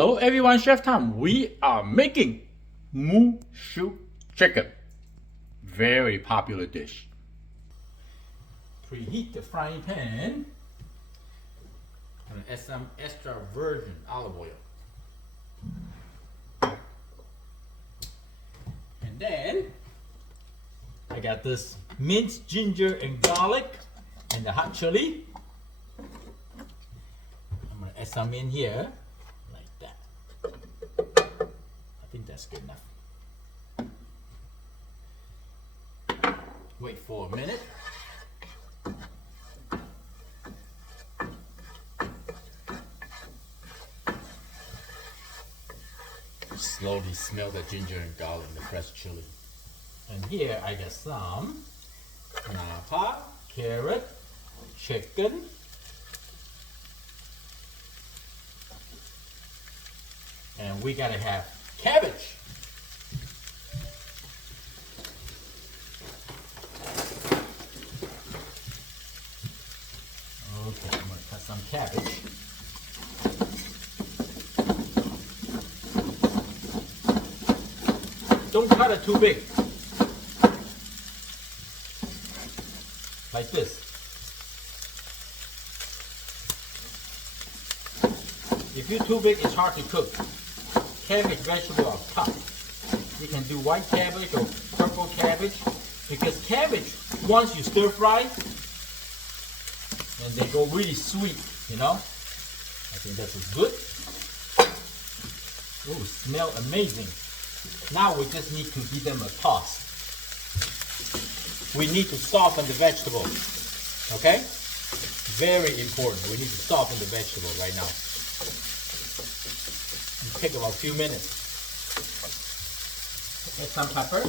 Hello everyone, Chef Tom. We are making Moo Shu Chicken. Very popular dish. Preheat the frying pan. I'm gonna add some extra virgin olive oil. And then I got this minced ginger and garlic and the hot chili. I'm gonna add some in here. I think that's good enough. Wait for a minute. Slowly smell the ginger and garlic and the fresh chili. And here I got some napa, carrot, chicken, and we gotta have cabbage. Okay, I'm gonna cut some cabbage. Don't cut it too big. Like this. If you're too big, it's hard to cook. Cabbage vegetable are tough. You can do white cabbage or purple cabbage, because cabbage, once you stir fry, and they go really sweet, you know. I think this is good. Ooh, smell amazing. Now we just need to give them a toss. We need to soften the vegetable, okay? Very important. We need to soften the vegetable right now. It'll take about a few minutes. Add some pepper.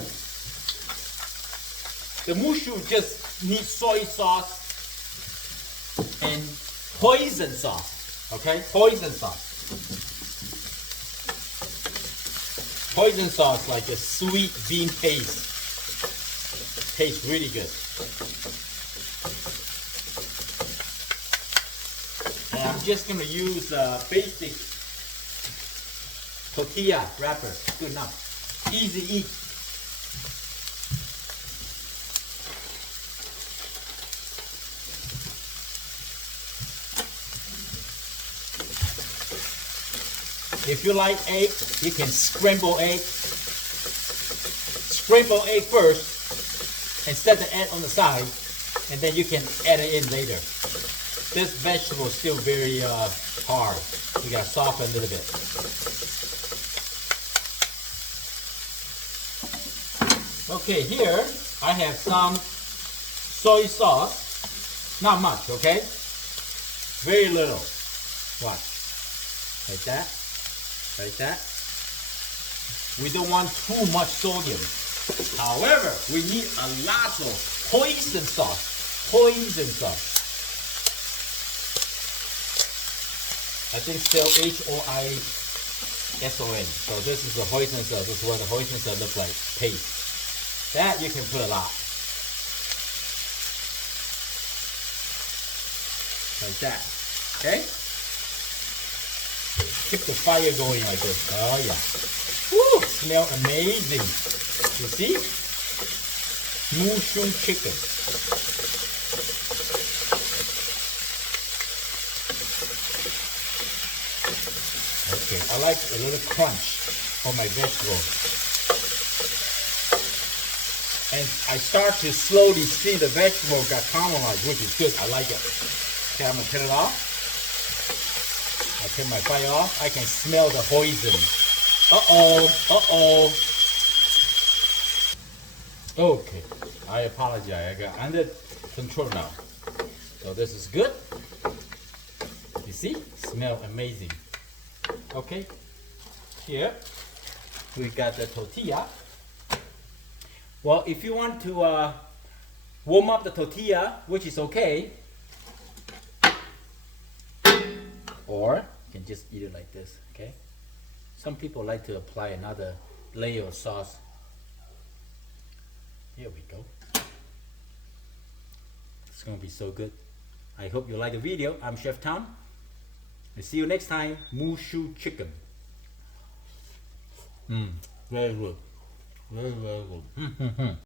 The Moo Shu just needs soy sauce and hoisin sauce, okay? Hoisin sauce. Hoisin sauce, like a sweet bean paste. Tastes really good. And I'm just gonna use a basic tortilla wrapper. Good enough. Easy eat. If you like egg, you can scramble egg. Scramble egg first and set the egg on the side, and then you can add it in later. This vegetable is still very hard. You gotta soften a little bit. Okay, here I have some soy sauce. Not much, okay? Very little. Watch. Like that. Like that. We don't want too much sodium. However, we need a lot of hoisin sauce. Hoisin sauce. I think spelled H-O-I-S-O-N. So this is the hoisin sauce. This is what the hoisin sauce looks like. Paste. That you can put a lot. Like that. Okay? Keep the fire going like this. Oh yeah. Woo! Smell amazing. You see? Moo Shu Chicken. Okay, I like a little crunch on my vegetable. And I start to slowly see the vegetable got caramelized, which is good. I like it. Okay, I'm gonna turn it off. I turn my fire off. I can smell the hoisin. Uh-oh, uh-oh. Okay, I apologize. I got under control now. So this is good. You see? Smell amazing. Okay, here we got the tortilla. Well, if you want to warm up the tortilla, which is okay, or you can just eat it like this, okay? Some people like to apply another layer of sauce. Here we go. It's gonna be so good. I hope you like the video. I'm Chef Tom. I'll see you next time. Moo Shu Chicken. Very good. Very, very good.